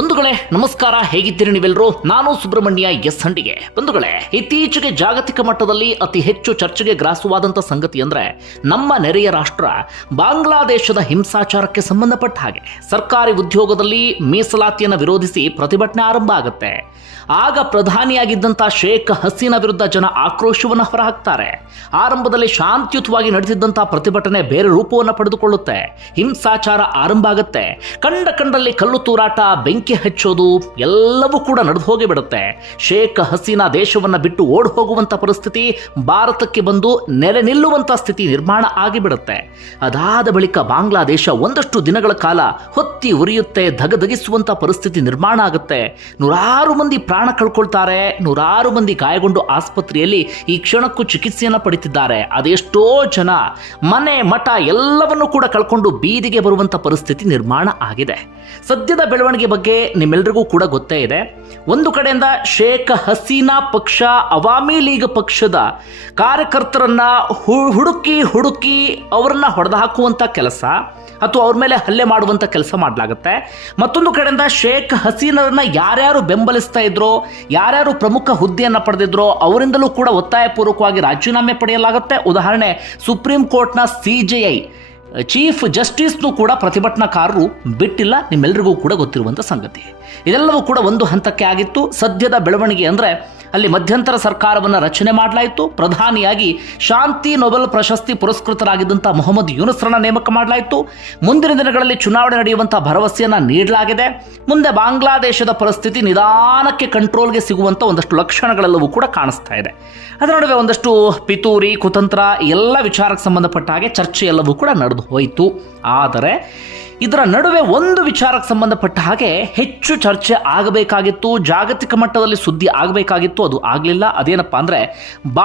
ಬಂಧುಗಳೇ, ನಮಸ್ಕಾರ, ಹೇಗಿದ್ದೀರಿ ನೀವೆಲ್ಲರೂ ನಾನು ಸುಬ್ರಹ್ಮಣ್ಯ ಎಸ್ ಹಂಡಿಗೆ. ಬಂಧುಗಳೇ, ಇತ್ತೀಚೆಗೆ ಜಾಗತಿಕ ಮಟ್ಟದಲ್ಲಿ ಅತಿ ಹೆಚ್ಚು ಚರ್ಚೆಗೆ ಗ್ರಾಸವಾದಂತ ಸಂಗತಿ ಅಂದ್ರೆ ನಮ್ಮ ನೆರೆಯ ರಾಷ್ಟ್ರ ಬಾಂಗ್ಲಾದೇಶದ ಹಿಂಸಾಚಾರಕ್ಕೆ ಸಂಬಂಧಪಟ್ಟ ಹಾಗೆ. ಸರ್ಕಾರಿ ಉದ್ಯೋಗದಲ್ಲಿ ಮೀಸಲಾತಿಯನ್ನು ವಿರೋಧಿಸಿ ಪ್ರತಿಭಟನೆ ಆರಂಭ ಆಗುತ್ತೆ. ಆಗ ಪ್ರಧಾನಿಯಾಗಿದ್ದಂಥ ಶೇಖ್ ಹಸೀನಾ ವಿರುದ್ಧ ಜನ ಆಕ್ರೋಶವನ್ನು ಹೊರಹಾಕ್ತಾರೆ. ಆರಂಭದಲ್ಲಿ ಶಾಂತಿಯುತವಾಗಿ ನಡೆದಿದ್ದಂಥ ಪ್ರತಿಭಟನೆ ಬೇರೆ ರೂಪವನ್ನು ಪಡೆದುಕೊಳ್ಳುತ್ತೆ. ಹಿಂಸಾಚಾರ ಆರಂಭ ಆಗುತ್ತೆ. ಕಂಡ ಕಂಡಲ್ಲಿ ಕಲ್ಲು ತೂರಾಟ, ಬೆಂಕಿ ಹಚ್ಚೋದು ಎಲ್ಲವೂ ಕೂಡ ನಡೆದು ಹೋಗಿ ಬಿಡುತ್ತೆ. ಶೇಖ್ ಹಸೀನಾ ದೇಶವನ್ನ ಬಿಟ್ಟು ಓಡ್ ಹೋಗುವಂಥ ಪರಿಸ್ಥಿತಿ ಭಾರತಕ್ಕೆ ಬಂದು ನೆಲೆ ನಿಲ್ಲುವಂಥ ಸ್ಥಿತಿ ನಿರ್ಮಾಣ ಆಗಿಬಿಡುತ್ತೆ ಅದಾದ ಬಳಿಕ ಬಾಂಗ್ಲಾದೇಶ ಒಂದಷ್ಟು ದಿನಗಳ ಕಾಲ ಹೊತ್ತಿ ಉರಿಯುತ್ತೆ ಧಗಧಗಿಸುವಂಥ ಪರಿಸ್ಥಿತಿ ನಿರ್ಮಾಣ ಆಗುತ್ತೆ. ನೂರಾರು ಮಂದಿ ಪ್ರಾಣ ಕಳ್ಕೊಳ್ತಾರೆ, ನೂರಾರು ಮಂದಿ ಗಾಯಗೊಂಡು ಆಸ್ಪತ್ರೆಯಲ್ಲಿ ಈ ಕ್ಷಣಕ್ಕೂ ಚಿಕಿತ್ಸೆಯನ್ನು ಪಡಿತಿದ್ದಾರೆ. ಅದೆಷ್ಟೋ ಜನ ಮನೆ, ಮಠ ಎಲ್ಲವನ್ನೂ ಕೂಡ ಕಳ್ಕೊಂಡು ಬೀದಿಗೆ ಬರುವಂಥ ಪರಿಸ್ಥಿತಿ ನಿರ್ಮಾಣ ಆಗಿದೆ. ಸದ್ಯದ ಬೆಳವಣಿಗೆ ಬಗ್ಗೆ ನಿಮ್ಮೆಲ್ಲರಿಗೂ ಕೂಡ ಗೊತ್ತೇ ಇದೆ. ಒಂದು ಕಡೆಯಿಂದ ಶೇಖ್ ಹಸೀನಾ ಪಕ್ಷ, ಅವಾಮಿ ಲೀಗ್ ಪಕ್ಷದ ಕಾರ್ಯಕರ್ತರನ್ನ ಹುಡುಕಿ ಹುಡುಕಿ ಅವರನ್ನು ಹೊಡೆದು ಹಾಕುವಂತ ಕೆಲಸ ಅಥವಾ ಅವ್ರ ಮೇಲೆ ಹಲ್ಲೆ ಮಾಡುವಂತ ಕೆಲಸ ಮಾಡಲಾಗುತ್ತೆ. ಮತ್ತೊಂದು ಕಡೆಯಿಂದ ಶೇಖ್ ಹಸೀನರನ್ನ ಯಾರ್ಯಾರು ಬೆಂಬಲಿಸ್ತಾ ಇದ್ರೋ, ಯಾರ್ಯಾರು ಪ್ರಮುಖ ಹುದ್ದೆಯನ್ನು ಪಡೆದಿದ್ರೋ, ಅವರಿಂದಲೂ ಕೂಡ ಒತ್ತಾಯಪೂರ್ವಕವಾಗಿ ರಾಜೀನಾಮೆ ಪಡೆಯಲಾಗುತ್ತೆ. ಉದಾಹರಣೆ, ಸುಪ್ರೀಂ ಕೋರ್ಟ್ನ ಸಿಜೆಐ ಚೀಫ್ ಜಸ್ಟಿಸ್ನು ಕೂಡ ಪ್ರತಿಭಟನಾಕಾರರು ಬಿಟ್ಟಿಲ್ಲ ನಿಮ್ಮೆಲ್ಲರಿಗೂ ಕೂಡ ಗೊತ್ತಿರುವಂಥ ಸಂಗತಿ. ಇದೆಲ್ಲವೂ ಕೂಡ ಒಂದು ಹಂತಕ್ಕೆ ಆಗಿತ್ತು. ಸದ್ಯದ ಬೆಳವಣಿಗೆ ಅಂದರೆ ಅಲ್ಲಿ ಮಧ್ಯಂತರ ಸರ್ಕಾರವನ್ನು ರಚನೆ ಮಾಡಲಾಯಿತು. ಪ್ರಧಾನಿಯಾಗಿ ಶಾಂತಿ ನೊಬೆಲ್ ಪ್ರಶಸ್ತಿ ಪುರಸ್ಕೃತರಾಗಿದ್ದಂಥ ಮೊಹಮ್ಮದ್ ಯೂನುಸ್ರನ್ನ ನೇಮಕ ಮಾಡಲಾಯಿತು. ಮುಂದಿನ ದಿನಗಳಲ್ಲಿ ಚುನಾವಣೆ ನಡೆಯುವಂಥ ಭರವಸೆಯನ್ನು ನೀಡಲಾಗಿದೆ. ಮುಂದೆ ಬಾಂಗ್ಲಾದೇಶದ ಪರಿಸ್ಥಿತಿ ನಿಧಾನಕ್ಕೆ ಕಂಟ್ರೋಲ್ಗೆ ಸಿಗುವಂಥ ಒಂದಷ್ಟು ಲಕ್ಷಣಗಳೆಲ್ಲವೂ ಕೂಡ ಕಾಣಿಸ್ತಾ ಇದೆ. ಅದರ ನಡುವೆ ಒಂದಷ್ಟು ಪಿತೂರಿ, ಕುತಂತ್ರ ಎಲ್ಲ ವಿಚಾರಕ್ಕೆ ಸಂಬಂಧಪಟ್ಟ ಹಾಗೆ ಚರ್ಚೆ ಎಲ್ಲವೂ ಕೂಡ ನಡೆದು ಹೋಯಿತು. ಆದರೆ ಇದರ ನಡುವೆ ಒಂದು ವಿಚಾರಕ್ಕೆ ಸಂಬಂಧಪಟ್ಟ ಹಾಗೆ ಹೆಚ್ಚು ಚರ್ಚೆ ಆಗಬೇಕಾಗಿತ್ತು, ಜಾಗತಿಕ ಮಟ್ಟದಲ್ಲಿ ಸುದ್ದಿ ಆಗಬೇಕಾಗಿತ್ತು, ಅದು ಆಗಲಿಲ್ಲ. ಅದೇನಪ್ಪ ಅಂದರೆ, ಬಾ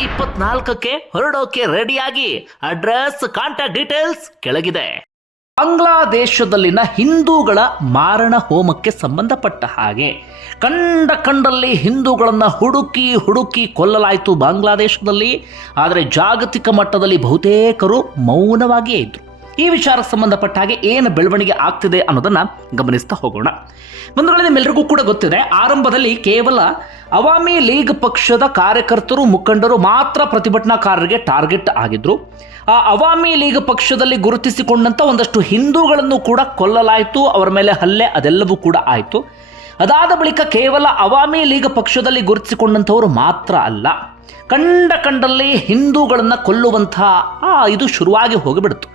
ಇಪ್ಪತ್ನಾಲ್ಕಕ್ಕೆ ಹೊರಡೋಕೆ ರೆಡಿಯಾಗಿ. ಅಡ್ರೆಸ್, ಕಾಂಟ್ಯಾಕ್ಟ್ ಡೀಟೇಲ್ಸ್ ಕೆಳಗಿದೆ. ಬಾಂಗ್ಲಾದೇಶದಲ್ಲಿನ ಹಿಂದೂಗಳ ಮಾರಣ ಹೋಮಕ್ಕೆ ಸಂಬಂಧಪಟ್ಟ ಹಾಗೆ. ಕಂಡ ಕಂಡಲ್ಲಿ ಹಿಂದೂಗಳನ್ನ ಹುಡುಕಿ ಹುಡುಕಿ ಕೊಲ್ಲಲಾಯಿತು ಬಾಂಗ್ಲಾದೇಶದಲ್ಲಿ. ಆದರೆ ಜಾಗತಿಕ ಮಟ್ಟದಲ್ಲಿ ಬಹುತೇಕರು ಮೌನವಾಗಿಯೇ ಇದ್ರು. ಈ ವಿಚಾರಕ್ಕೆ ಸಂಬಂಧಪಟ್ಟ ಹಾಗೆ ಏನು ಬೆಳವಣಿಗೆ ಆಗ್ತಿದೆ ಅನ್ನೋದನ್ನ ಗಮನಿಸ್ತಾ ಹೋಗೋಣ. ಬಂಧುಗಳೇ ನಿಮ್ಮೆಲ್ಲರಿಗೂ ಕೂಡ ಗೊತ್ತಿದೆ, ಆರಂಭದಲ್ಲಿ ಕೇವಲ ಅವಾಮಿ ಲೀಗ್ ಪಕ್ಷದ ಕಾರ್ಯಕರ್ತರು, ಮುಖಂಡರು ಮಾತ್ರ ಪ್ರತಿಭಟನಾಕಾರರಿಗೆ ಟಾರ್ಗೆಟ್ ಆಗಿದ್ರು. ಆ ಅವಾಮಿ ಲೀಗ್ ಪಕ್ಷದಲ್ಲಿ ಗುರುತಿಸಿಕೊಂಡಂತ ಒಂದಷ್ಟು ಹಿಂದೂಗಳನ್ನು ಕೂಡ ಕೊಲ್ಲಲಾಯಿತು, ಅವರ ಮೇಲೆ ಹಲ್ಲೆ ಅದೆಲ್ಲವೂ ಕೂಡ ಆಯಿತು. ಅದಾದ ಬಳಿಕ ಕೇವಲ ಅವಾಮಿ ಲೀಗ್ ಪಕ್ಷದಲ್ಲಿ ಗುರುತಿಸಿಕೊಂಡಂಥವರು ಮಾತ್ರ ಅಲ್ಲ, ಕಂಡ ಕಂಡಲ್ಲಿ ಹಿಂದೂಗಳನ್ನು ಕೊಲ್ಲುವಂತಹ ಇದು ಶುರುವಾಗಿ ಹೋಗಿಬಿಡ್ತು.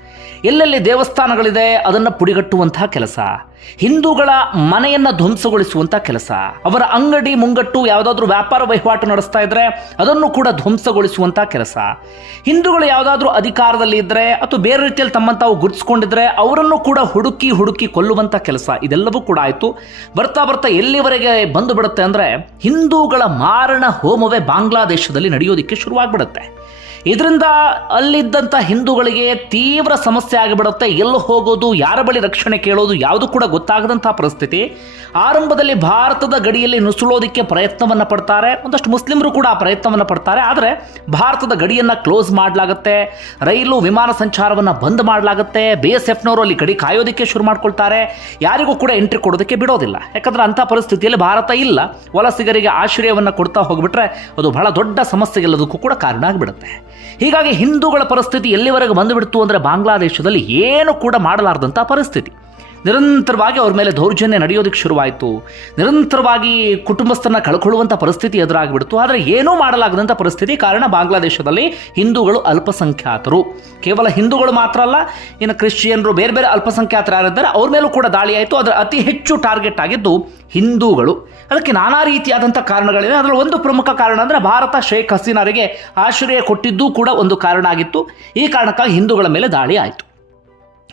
ಎಲ್ಲೆಲ್ಲಿ ದೇವಸ್ಥಾನಗಳಿದೆ, ಅದನ್ನು ಪುಡಿಗಟ್ಟುವಂತಹ ಕೆಲಸ. ಹಿಂದೂಗಳ ಮನೆಯನ್ನ ಧ್ವಂಸಗೊಳಿಸುವಂಥ ಕೆಲಸ. ಅವರ ಅಂಗಡಿ ಮುಂಗಟ್ಟು ಯಾವುದಾದ್ರೂ ವ್ಯಾಪಾರ ವಹಿವಾಟು ನಡೆಸ್ತಾ ಇದ್ರೆ, ಅದನ್ನು ಕೂಡ ಧ್ವಂಸಗೊಳಿಸುವಂಥ ಕೆಲಸ. ಹಿಂದೂಗಳು ಯಾವುದಾದ್ರೂ ಅಧಿಕಾರದಲ್ಲಿ ಇದ್ರೆ, ಅಥವಾ ಬೇರೆ ರೀತಿಯಲ್ಲಿ ತಮ್ಮನ್ನು ತಾವು ಗುರುತಿಸ್ಕೊಂಡಿದ್ರೆ ಅವರನ್ನು ಕೂಡ ಹುಡುಕಿ ಹುಡುಕಿ ಕೊಲ್ಲುವಂಥ ಕೆಲಸ. ಇದೆಲ್ಲವೂ ಕೂಡ ಆಯಿತು. ಬರ್ತಾ ಬರ್ತಾ ಎಲ್ಲಿವರೆಗೆ ಬಂದು ಬಿಡುತ್ತೆ ಅಂದ್ರೆ, ಹಿಂದೂಗಳ ಮಾರಣ ಹೋಮವೇ ಬಾಂಗ್ಲಾದೇಶದಲ್ಲಿ ನಡೆಯೋದಕ್ಕೆ ಶುರುವಾಗ್ಬಿಡುತ್ತೆ. ಇದರಿಂದ ಅಲ್ಲಿದ್ದಂಥ ಹಿಂದೂಗಳಿಗೆ ತೀವ್ರ ಸಮಸ್ಯೆ ಆಗಿಬಿಡುತ್ತೆ. ಎಲ್ಲಿ ಹೋಗೋದು, ಯಾರ ಬಳಿ ರಕ್ಷಣೆ ಕೇಳೋದು ಯಾವುದು ಕೂಡ ಗೊತ್ತಾಗದಂಥ ಪರಿಸ್ಥಿತಿ. ಆರಂಭದಲ್ಲಿ ಭಾರತದ ಗಡಿಯಲ್ಲಿ ನುಸುಳೋದಕ್ಕೆ ಪ್ರಯತ್ನವನ್ನು ಪಡ್ತಾರೆ. ಒಂದಷ್ಟು ಮುಸ್ಲಿಮರು ಕೂಡ ಆ ಪ್ರಯತ್ನವನ್ನು ಪಡ್ತಾರೆ. ಆದರೆ ಭಾರತದ ಗಡಿಯನ್ನು ಕ್ಲೋಸ್ ಮಾಡಲಾಗುತ್ತೆ. ರೈಲು ವಿಮಾನ ಸಂಚಾರವನ್ನು ಬಂದ್ ಮಾಡಲಾಗುತ್ತೆ. ಬಿ ಎಸ್ ಎಫ್ನವರು ಅಲ್ಲಿ ಗಡಿ ಕಾಯೋದಕ್ಕೆ ಶುರು ಮಾಡ್ಕೊಳ್ತಾರೆ. ಯಾರಿಗೂ ಕೂಡ ಎಂಟ್ರಿ ಕೊಡೋದಕ್ಕೆ ಬಿಡೋದಿಲ್ಲ. ಯಾಕಂದ್ರೆ ಅಂಥ ಪರಿಸ್ಥಿತಿಯಲ್ಲಿ ಭಾರತ ಇಲ್ಲ. ವಲಸಿಗರಿಗೆ ಆಶ್ರಯವನ್ನು ಕೊಡ್ತಾ ಹೋಗ್ಬಿಟ್ರೆ ಅದು ಬಹಳ ದೊಡ್ಡ ಸಮಸ್ಯೆಗೆಲ್ಲದಕ್ಕೂ ಕೂಡ ಕಾರಣ ಆಗಿಬಿಡುತ್ತೆ. ಹೀಗಾಗಿ ಹಿಂದೂಗಳ ಪರಿಸ್ಥಿತಿ ಎಲ್ಲಿವರೆಗೆ ಬಂದುಬಿಡ್ತು ಅಂದರೆ ಬಾಂಗ್ಲಾದೇಶದಲ್ಲಿ ಏನು ಕೂಡ ಮಾಡಲಾರ್ದಂಥ ಪರಿಸ್ಥಿತಿ. ನಿರಂತರವಾಗಿ ಅವ್ರ ಮೇಲೆ ದೌರ್ಜನ್ಯ ನಡೆಯೋದಕ್ಕೆ ಶುರುವಾಯಿತು. ನಿರಂತರವಾಗಿ ಕುಟುಂಬಸ್ಥರನ್ನ ಕಳ್ಕೊಳ್ಳುವಂಥ ಪರಿಸ್ಥಿತಿ ಎದುರಾಗಿಬಿಡ್ತು. ಆದರೆ ಏನೂ ಮಾಡಲಾಗದಂಥ ಪರಿಸ್ಥಿತಿ ಕಾರಣ ಬಾಂಗ್ಲಾದೇಶದಲ್ಲಿ ಹಿಂದೂಗಳು ಅಲ್ಪಸಂಖ್ಯಾತರು. ಕೇವಲ ಹಿಂದೂಗಳು ಮಾತ್ರ ಅಲ್ಲ, ಇನ್ನು ಕ್ರಿಶ್ಚಿಯನ್ರು ಬೇರೆ ಬೇರೆ ಅಲ್ಪಸಂಖ್ಯಾತರು ಯಾರಿದ್ದಾರೆ, ಅವ್ರ ಮೇಲೂ ಕೂಡ ದಾಳಿ ಆಯಿತು. ಅದರ ಅತಿ ಹೆಚ್ಚು ಟಾರ್ಗೆಟ್ ಆಗಿದ್ದು ಹಿಂದೂಗಳು. ಅದಕ್ಕೆ ನಾನಾ ರೀತಿಯಾದಂಥ ಕಾರಣಗಳಿವೆ. ಅದರಲ್ಲಿ ಒಂದು ಪ್ರಮುಖ ಕಾರಣ ಅಂದರೆ ಭಾರತ ಶೇಖ್ ಹಸೀನಾರಿಗೆ ಆಶ್ರಯ ಕೊಟ್ಟಿದ್ದೂ ಕೂಡ ಒಂದು ಕಾರಣ ಆಗಿತ್ತು. ಈ ಕಾರಣಕ್ಕಾಗಿ ಹಿಂದೂಗಳ ಮೇಲೆ ದಾಳಿ ಆಯಿತು.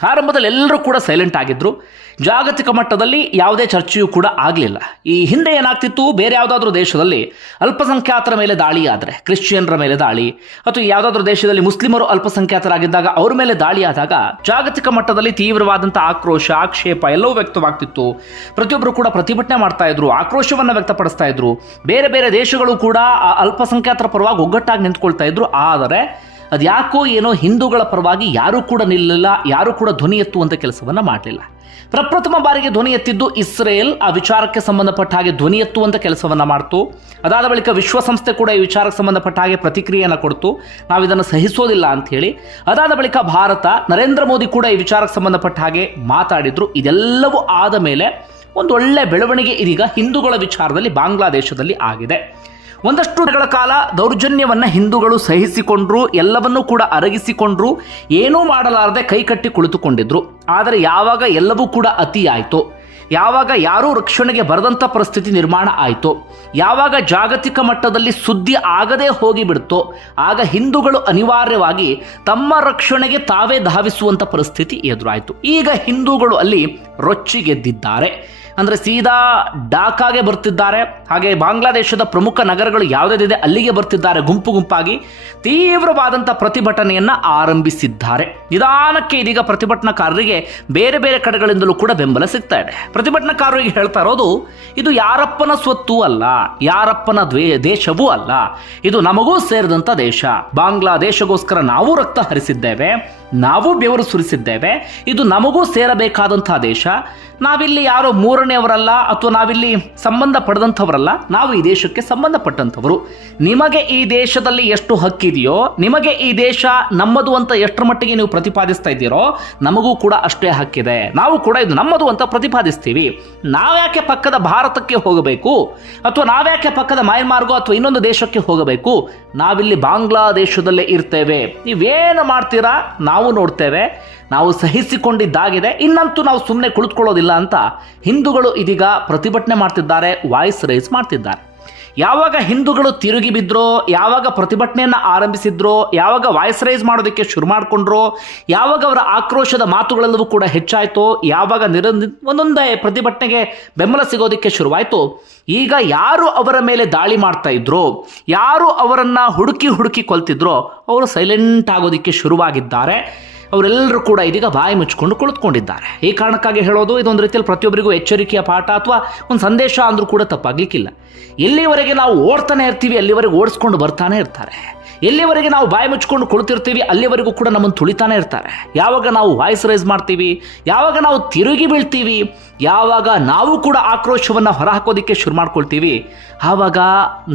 ಆರಂಭದಲ್ಲಿ ಎಲ್ಲರೂ ಕೂಡ ಸೈಲೆಂಟ್ ಆಗಿದ್ದರು ಜಾಗತಿಕ ಮಟ್ಟದಲ್ಲಿ ಯಾವುದೇ ಚರ್ಚೆಯೂ ಕೂಡ ಆಗಲಿಲ್ಲ. ಈ ಹಿಂದೆ ಏನಾಗ್ತಿತ್ತು? ಬೇರೆ ಯಾವುದಾದ್ರೂ ದೇಶದಲ್ಲಿ ಅಲ್ಪಸಂಖ್ಯಾತರ ಮೇಲೆ ದಾಳಿ ಆದರೆ, ಕ್ರಿಶ್ಚಿಯನ್ರ ಮೇಲೆ ದಾಳಿ, ಅಥವಾ ಯಾವುದಾದ್ರೂ ದೇಶದಲ್ಲಿ ಮುಸ್ಲಿಮರು ಅಲ್ಪಸಂಖ್ಯಾತರಾಗಿದ್ದಾಗ ಅವ್ರ ಮೇಲೆ ದಾಳಿ ಆದಾಗ ಜಾಗತಿಕ ಮಟ್ಟದಲ್ಲಿ ತೀವ್ರವಾದಂಥ ಆಕ್ರೋಶ, ಆಕ್ಷೇಪ ಎಲ್ಲವೂ ವ್ಯಕ್ತವಾಗ್ತಿತ್ತು. ಪ್ರತಿಯೊಬ್ಬರು ಕೂಡ ಪ್ರತಿಭಟನೆ ಮಾಡ್ತಾ ಇದ್ರು, ಆಕ್ರೋಶವನ್ನು ವ್ಯಕ್ತಪಡಿಸ್ತಾ ಇದ್ರು. ಬೇರೆ ಬೇರೆ ದೇಶಗಳು ಕೂಡ ಆ ಅಲ್ಪಸಂಖ್ಯಾತರ ಪರವಾಗಿ ಒಗ್ಗಟ್ಟಾಗಿ ನಿಂತ್ಕೊಳ್ತಾ ಇದ್ರು. ಆದರೆ ಅದ್ಯಾಕೋ ಏನೋ ಹಿಂದೂಗಳ ಪರವಾಗಿ ಯಾರೂ ಕೂಡ ನಿಲ್ಲಲಿಲ್ಲ ಯಾರೂ ಕೂಡ ಧ್ವನಿ ಎತ್ತುವಂಥ ಕೆಲಸವನ್ನು ಮಾಡಲಿಲ್ಲ. ಪ್ರಪ್ರಥಮ ಬಾರಿಗೆ ಧ್ವನಿ ಎತ್ತಿದ್ದು ಇಸ್ರೇಲ್, ಆ ವಿಚಾರಕ್ಕೆ ಸಂಬಂಧಪಟ್ಟ ಹಾಗೆ ಧ್ವನಿ ಎತ್ತುವಂಥ ಕೆಲಸವನ್ನು ಮಾಡ್ತು. ಅದಾದ ಬಳಿಕ ವಿಶ್ವಸಂಸ್ಥೆ ಕೂಡ ಈ ವಿಚಾರಕ್ಕೆ ಸಂಬಂಧಪಟ್ಟ ಹಾಗೆ ಪ್ರತಿಕ್ರಿಯೆಯನ್ನು ಕೊಡ್ತು. ನಾವು ಇದನ್ನು ಸಹಿಸೋದಿಲ್ಲ ಅಂತ ಹೇಳಿ. ಅದಾದ ಬಳಿಕ ಭಾರತ, ನರೇಂದ್ರ ಮೋದಿ ಕೂಡ ಈ ವಿಚಾರಕ್ಕೆ ಸಂಬಂಧಪಟ್ಟ ಹಾಗೆ ಮಾತಾಡಿದ್ರು. ಇದೆಲ್ಲವೂ ಆದ ಮೇಲೆ ಒಂದು ಒಳ್ಳೆ ಬೆಳವಣಿಗೆ ಇದೀಗ ಹಿಂದೂಗಳ ವಿಚಾರದಲ್ಲಿ ಬಾಂಗ್ಲಾದೇಶದಲ್ಲಿ ಆಗಿದೆ. ಒಂದಷ್ಟು ದಿನಗಳ ಕಾಲ ದೌರ್ಜನ್ಯವನ್ನು ಹಿಂದೂಗಳು ಸಹಿಸಿಕೊಂಡ್ರು, ಎಲ್ಲವನ್ನೂ ಕೂಡ ಅರಗಿಸಿಕೊಂಡ್ರು, ಏನೂ ಮಾಡಲಾರದೆ ಕೈಕಟ್ಟಿ ಕುಳಿತುಕೊಂಡಿದ್ರು. ಆದರೆ ಯಾವಾಗ ಎಲ್ಲವೂ ಕೂಡ ಅತಿಯಾಯಿತು ಯಾವಾಗ ಯಾರೂ ರಕ್ಷಣೆಗೆ ಬರದಂಥ ಪರಿಸ್ಥಿತಿ ನಿರ್ಮಾಣ ಆಯಿತು. ಯಾವಾಗ ಜಾಗತಿಕ ಮಟ್ಟದಲ್ಲಿ ಸುದ್ದಿ ಆಗದೇ ಹೋಗಿಬಿಡ್ತೋ. ಆಗ ಹಿಂದೂಗಳು ಅನಿವಾರ್ಯವಾಗಿ ತಮ್ಮ ರಕ್ಷಣೆಗೆ ತಾವೇ ಧಾವಿಸುವಂಥ ಪರಿಸ್ಥಿತಿ ಎದುರಾಯಿತು. ಈಗ ಹಿಂದೂಗಳು ಅಲ್ಲಿ ರೊಚ್ಚಿಗೆದ್ದಿದ್ದಾರೆ. ಅಂದರೆ ಸೀದಾ ಡಾಕಾಗೆ ಬರ್ತಿದ್ದಾರೆ. ಹಾಗೆ ಬಾಂಗ್ಲಾದೇಶದ ಪ್ರಮುಖ ನಗರಗಳು ಯಾವುದಿದೆ ಅಲ್ಲಿಗೆ ಬರ್ತಿದ್ದಾರೆ ಗುಂಪು ಗುಂಪಾಗಿ. ತೀವ್ರವಾದಂಥ ಪ್ರತಿಭಟನೆಯನ್ನು ಆರಂಭಿಸಿದ್ದಾರೆ. ನಿಧಾನಕ್ಕೆ ಇದೀಗ ಪ್ರತಿಭಟನಾಕಾರರಿಗೆ ಬೇರೆ ಬೇರೆ ಕಡೆಗಳಿಂದಲೂ ಕೂಡ ಬೆಂಬಲ ಸಿಗ್ತಾ ಇದೆ. ಪ್ರತಿಭಟನಾಕಾರರಿಗೆ ಹೇಳ್ತಾ ಇರೋದು, ಇದು ಯಾರಪ್ಪನ ಸ್ವತ್ತು ಅಲ್ಲ, ಯಾರಪ್ಪನ ದ್ವೇ, ದೇಶವೂ ಅಲ್ಲ, ಇದು ನಮಗೂ ಸೇರಿದಂಥ ದೇಶ. ಬಾಂಗ್ಲಾದೇಶಗೋಸ್ಕರ ನಾವು ರಕ್ತ ಹರಿಸಿದ್ದೇವೆ, ನಾವು ಬೆವರು ಸುರಿಸಿದ್ದೇವೆ, ಇದು ನಮಗೂ ಸೇರಬೇಕಾದಂತಹ ದೇಶ. ನಾವಿಲ್ಲಿ ಯಾರೋ ಮೂರನೆಯವರಲ್ಲ ಅಥವಾ ನಾವಿಲ್ಲಿ ಸಂಬಂಧ ಪಡೆದಂಥವರಲ್ಲ, ನಾವು ಈ ದೇಶಕ್ಕೆ ಸಂಬಂಧಪಟ್ಟಂಥವರು. ನಿಮಗೆ ಈ ದೇಶದಲ್ಲಿ ಎಷ್ಟು ಹಕ್ಕಿದೆಯೋ, ನಿಮಗೆ ಈ ದೇಶ ನಮ್ಮದು ಅಂತ ಎಷ್ಟರ ಮಟ್ಟಿಗೆ ನೀವು ಪ್ರತಿಪಾದಿಸ್ತಾ ಇದ್ದೀರೋ, ನಮಗೂ ಕೂಡ ಅಷ್ಟೇ ಹಕ್ಕಿದೆ. ನಾವು ಕೂಡ ಇದು ನಮ್ಮದು ಅಂತ ಪ್ರತಿಪಾದಿಸ್ತೀವಿ. ನಾವ್ಯಾಕೆ ಪಕ್ಕದ ಭಾರತಕ್ಕೆ ಹೋಗಬೇಕು? ಅಥವಾ ನಾವ್ಯಾಕೆ ಪಕ್ಕದ ಮಯನ್ಮಾರ್ಗೋ ಅಥವಾ ಇನ್ನೊಂದು ದೇಶಕ್ಕೆ ಹೋಗಬೇಕು? ನಾವಿಲ್ಲಿ ಬಾಂಗ್ಲಾದೇಶದಲ್ಲೇ ಇರ್ತೇವೆ. ನೀವೇನು ಮಾಡ್ತೀರಾ? ನಾವು ನೋಡ್ತೇವೆ. ನಾವು ಸಹಿಸಿಕೊಂಡಿದ್ದಾಗಿದೆ, ಇನ್ನಂತೂ ನಾವು ಸುಮ್ಮನೆ ಕುಳಿತುಕೊಳ್ಳೋದಿಲ್ಲ ಅಂತ ಹಿಂದೂಗಳು ಇದೀಗ ಪ್ರತಿಭಟನೆ ಮಾಡ್ತಿದ್ದಾರೆ, ವಾಯ್ಸ್ ರೈಸ್ ಮಾಡ್ತಿದ್ದಾರೆ. ಯಾವಾಗ ಹಿಂದೂಗಳು ತಿರುಗಿ ಬಿದ್ರೋ, ಯಾವಾಗ ಪ್ರತಿಭಟನೆಯನ್ನು ಆರಂಭಿಸಿದ್ರೋ, ಯಾವಾಗ ವಾಯ್ಸ್ ರೈಸ್ ಮಾಡೋದಕ್ಕೆ ಶುರು ಮಾಡಿಕೊಂಡ್ರೋ, ಯಾವಾಗ ಅವರ ಆಕ್ರೋಶದ ಮಾತುಗಳೆಲ್ಲವೂ ಕೂಡ ಹೆಚ್ಚಾಯಿತೋ, ಯಾವಾಗ ನಿರ ಒಂದೊಂದೇ ಪ್ರತಿಭಟನೆಗೆ ಬೆಂಬಲ ಸಿಗೋದಕ್ಕೆ ಶುರುವಾಯಿತು, ಈಗ ಯಾರು ಅವರ ಮೇಲೆ ದಾಳಿ ಮಾಡ್ತಾ ಇದ್ರೋ, ಯಾರು ಅವರನ್ನು ಹುಡುಕಿ ಹುಡುಕಿ ಕೊಲ್ತಿದ್ರೋ, ಅವರು ಸೈಲೆಂಟ್ ಆಗೋದಕ್ಕೆ ಶುರುವಾಗಿದ್ದಾರೆ. ಅವರೆಲ್ಲರೂ ಕೂಡ ಇದೀಗ ಬಾಯಿ ಮುಚ್ಚಿಕೊಂಡು ಕುಳಿತುಕೊಂಡಿದ್ದಾರೆ. ಈ ಕಾರಣಕ್ಕಾಗಿ ಹೇಳೋದು, ಇದೊಂದು ರೀತಿಯಲ್ಲಿ ಪ್ರತಿಯೊಬ್ಬರಿಗೂ ಎಚ್ಚರಿಕೆಯ ಪಾಠ ಅಥವಾ ಒಂದು ಸಂದೇಶ ಅಂದರೂ ಕೂಡ ತಪ್ಪಾಗಲಿಕ್ಕಿಲ್ಲ. ಎಲ್ಲಿವರೆಗೆ ನಾವು ಓಡ್ತಾನೆ ಇರ್ತೀವಿ, ಅಲ್ಲಿವರೆಗೆ ಓಡಿಸ್ಕೊಂಡು ಬರ್ತಾನೆ ಇರ್ತಾರೆ. ಎಲ್ಲಿವರೆಗೆ ನಾವು ಬಾಯಿ ಮುಚ್ಕೊಂಡು ಕುಳಿತಿರ್ತೀವಿ, ಅಲ್ಲಿವರೆಗೂ ಕೂಡ ನಮ್ಮನ್ನು ತುಳಿತಾನೆ ಇರ್ತಾರೆ. ಯಾವಾಗ ನಾವು ವಾಯ್ಸ್ ರೈಸ್ ಮಾಡ್ತೀವಿ, ಯಾವಾಗ ನಾವು ತಿರುಗಿ ಬೀಳ್ತೀವಿ ಯಾವಾಗ ನಾವು ಕೂಡ ಆಕ್ರೋಶವನ್ನು ಹೊರಹಾಕೋದಕ್ಕೆ ಶುರು ಮಾಡ್ಕೊಳ್ತೀವಿ, ಆವಾಗ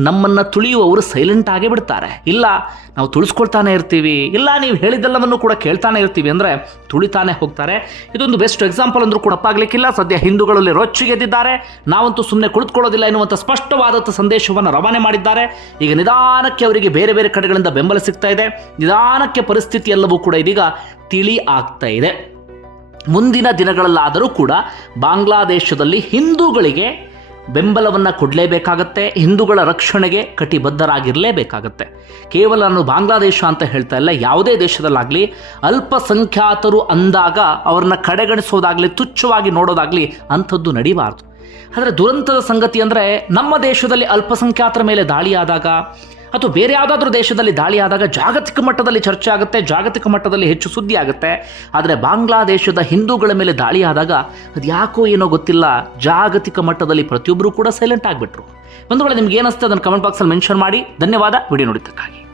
ನಮ್ಮನ್ನು ತುಳಿಯುವವರು ಸೈಲೆಂಟ್ ಆಗೇ ಬಿಡ್ತಾರೆ. ಇಲ್ಲ, ನಾವು ತುಳಿಸ್ಕೊಳ್ತಾನೆ ಇರ್ತೀವಿ, ಇಲ್ಲ, ನೀವು ಹೇಳಿದ್ದೆಲ್ಲವನ್ನು ಕೂಡ ಕೇಳ್ತಾನೆ ಇರ್ತೀವಿ ಅಂದರೆ ತುಳಿತಾನೆ ಹೋಗ್ತಾರೆ. ಇದೊಂದು ಬೆಸ್ಟ್ ಎಕ್ಸಾಂಪಲ್ ಅಂದರೂ ಕೂಡ ಅಪ್ಪಾಗಲಿಕ್ಕಿಲ್ಲ ಸದ್ಯ ಹಿಂದೂಗಳಲ್ಲಿ ರೊಚ್ಚಿಗೆದ್ದಿದ್ದಾರೆ ನಾವಂತೂ ಸುಮ್ಮನೆ ಕುಳಿತುಕೊಳ್ಳೋದಿಲ್ಲ ಎನ್ನುವಂಥ ಸ್ಪಷ್ಟವಾದಂಥ ಸಂದೇಶವನ್ನು ರವಾನೆ ಮಾಡಿದ್ದಾರೆ. ಈಗ ನಿಧಾನಕ್ಕೆ ಅವರಿಗೆ ಬೇರೆ ಬೇರೆ ಕಡೆಗಳಿಂದ ಬೆಂಬಲ ಸಿಗ್ತಾ ಇದೆ. ನಿಧಾನಕ್ಕೆ ಪರಿಸ್ಥಿತಿ ಎಲ್ಲವೂ ಕೂಡ ಇದೀಗ ತಿಳಿ ಆಗ್ತಾ ಇದೆ. ಮುಂದಿನ ದಿನಗಳಲ್ಲಾದರೂ ಕೂಡ ಬಾಂಗ್ಲಾದೇಶದಲ್ಲಿ ಹಿಂದೂಗಳಿಗೆ ಬೆಂಬಲವನ್ನು ಕೊಡಲೇಬೇಕಾಗತ್ತೆ, ಹಿಂದೂಗಳ ರಕ್ಷಣೆಗೆ ಕಟಿಬದ್ಧರಾಗಿರಲೇಬೇಕಾಗತ್ತೆ. ಕೇವಲ ನಾನು ಬಾಂಗ್ಲಾದೇಶ ಅಂತ ಹೇಳ್ತಾ ಇಲ್ಲ, ಯಾವುದೇ ದೇಶದಲ್ಲಾಗಲಿ, ಅಲ್ಪಸಂಖ್ಯಾತರು ಅಂದಾಗ ಅವ್ರನ್ನ ಕಡೆಗಣಿಸೋದಾಗಲಿ, ತುಚ್ಛವಾಗಿ ನೋಡೋದಾಗಲಿ ಅಂಥದ್ದು ನಡಿಬಾರ್ದು. ಆದರೆ ದುರಂತದ ಸಂಗತಿ ಅಂದರೆ ನಮ್ಮ ದೇಶದಲ್ಲಿ ಅಲ್ಪಸಂಖ್ಯಾತರ ಮೇಲೆ ದಾಳಿಯಾದಾಗ ಅಥವಾ ಬೇರೆ ಯಾವುದಾದ್ರೂ ದೇಶದಲ್ಲಿ ದಾಳಿ ಆದಾಗ ಜಾಗತಿಕ ಮಟ್ಟದಲ್ಲಿ ಚರ್ಚೆ ಆಗುತ್ತೆ, ಜಾಗತಿಕ ಮಟ್ಟದಲ್ಲಿ ಹೆಚ್ಚು ಸುದ್ದಿ ಆಗುತ್ತೆ. ಆದರೆ ಬಾಂಗ್ಲಾದೇಶದ ಹಿಂದೂಗಳ ಮೇಲೆ ದಾಳಿ ಆದಾಗ ಅದು ಯಾಕೋ ಏನೋ ಗೊತ್ತಿಲ್ಲ, ಜಾಗತಿಕ ಮಟ್ಟದಲ್ಲಿ ಪ್ರತಿಯೊಬ್ಬರೂ ಕೂಡ ಸೈಲೆಂಟ್ ಆಗಿಬಿಟ್ರು. ಒಂದು ವೇಳೆ ನಿಮ್ಗೆ ಏನಿಸ್ತದೆ ಅದನ್ನು ಕಮೆಂಟ್ ಬಾಕ್ಸಲ್ಲಿ ಮೆನ್ಷನ್ ಮಾಡಿ. ಧನ್ಯವಾದ. ವಿಡಿಯೋ ನೋಡಿದ್ದಕ್ಕಾಗಿ.